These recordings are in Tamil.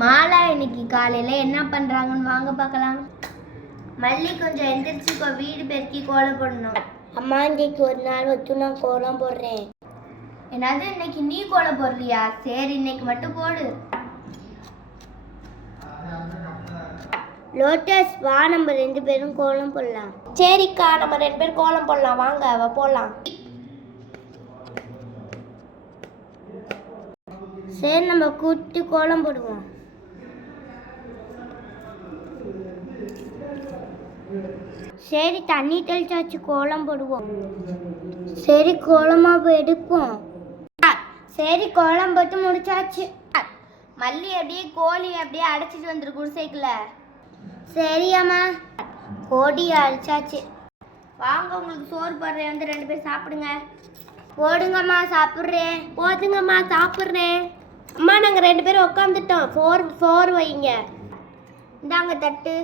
மாலா இன்னைக்கு காலையில என்ன பண்றாங்கன்னு வாங்க பார்க்கலாம். மல்லி கொஞ்சம் எந்திரிச்சுக்கோ, வீடு பெருக்கி கோலம் போடணும். அம்மா இன்னைக்கு ஒரு நாள் வச்சு நான் கோலம் போடுறேன். என்னது இன்னைக்கு நீ கோலம் போடலையா? சரி இன்னைக்கு மட்டும் போடு. லோட்டஸ் வா, நம்ம 2 பேரும் கோலம் போடலாம். சரிக்கா, நம்ம 2 பேரும் கோலம் போடலாம். வாங்க போடலாம். சரி நம்ம கூட்டி கோலம் போடுவோம். சரி தண்ணி தெளிச்சாச்சு, கோலம் போடுவோம். சரி கோலமாவு எடுப்போம். சரி கோலம் போட்டு முடிச்சாச்சு. மல்லி அப்படியே கோழி அப்படியே அடைச்சிட்டு வந்துரு குடிசைக்குள்ள. சரி அம்மா, கோடி அடிச்சாச்சு. வாங்க, உங்களுக்கு சோறு போடுறேன், வந்து 2 பேர் சாப்பிடுங்க. போடுங்கம்மா, சாப்பிட்றேன். போதுங்கம்மா, சாப்பிட்றேன். அம்மா நாங்கள் 2 பேரும் உட்காந்துட்டோம். சோறு வைங்க. இந்தாங்க தட்டு.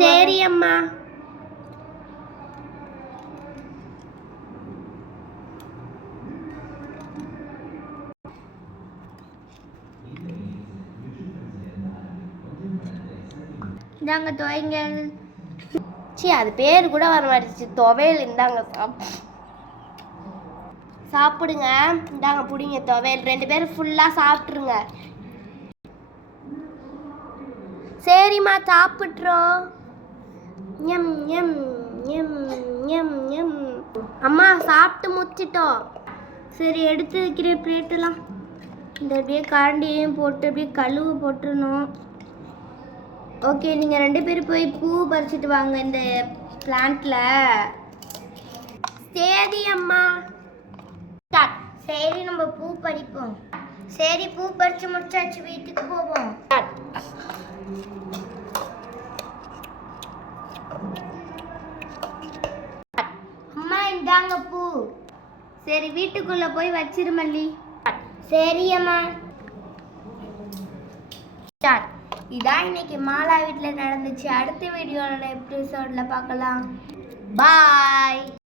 சரி அம்மா. இந்தாங்க துவைங்க. அது பேர் கூட வர மாட்டேச்சு, துவையல். இந்தாங்க சாப்பிடுங்க. இந்தாங்க பிடிங்க துவையல். 2 பேரும் ஃபுல்லாக சாப்பிட்ருங்க. சரிம்மா, சாப்பிட்றோம். M M M M M. அம்மா சாப்பிட்டு முடிச்சிட்டோம். சரி எடுத்து வைக்கிற பிளேட்டெல்லாம். இந்த அப்படியே கரண்டியையும் போட்டு அப்படியே கழுவு போட்டுருணும். ஓகே, நீங்கள் 2 பேரும் போய் பூ பறிச்சிட்டு வாங்க இந்த பிளான்ட்ல. சரி அம்மா. சரி நம்ம பூ பறிப்போம். சரி பூ பறிச்சு முடிச்சாச்சு, வீட்டுக்கு போவோம். அம்மா இந்தாங்க பூ. சரி வீட்டுக்குள்ள போய் வச்சிரு மல்லி. சரி அம்மா. இதான் இன்னைக்கு மாலா வீட்டில் நடந்துச்சு. அடுத்த வீடியோட எபிசோட்ல பார்க்கலாம். பாய்.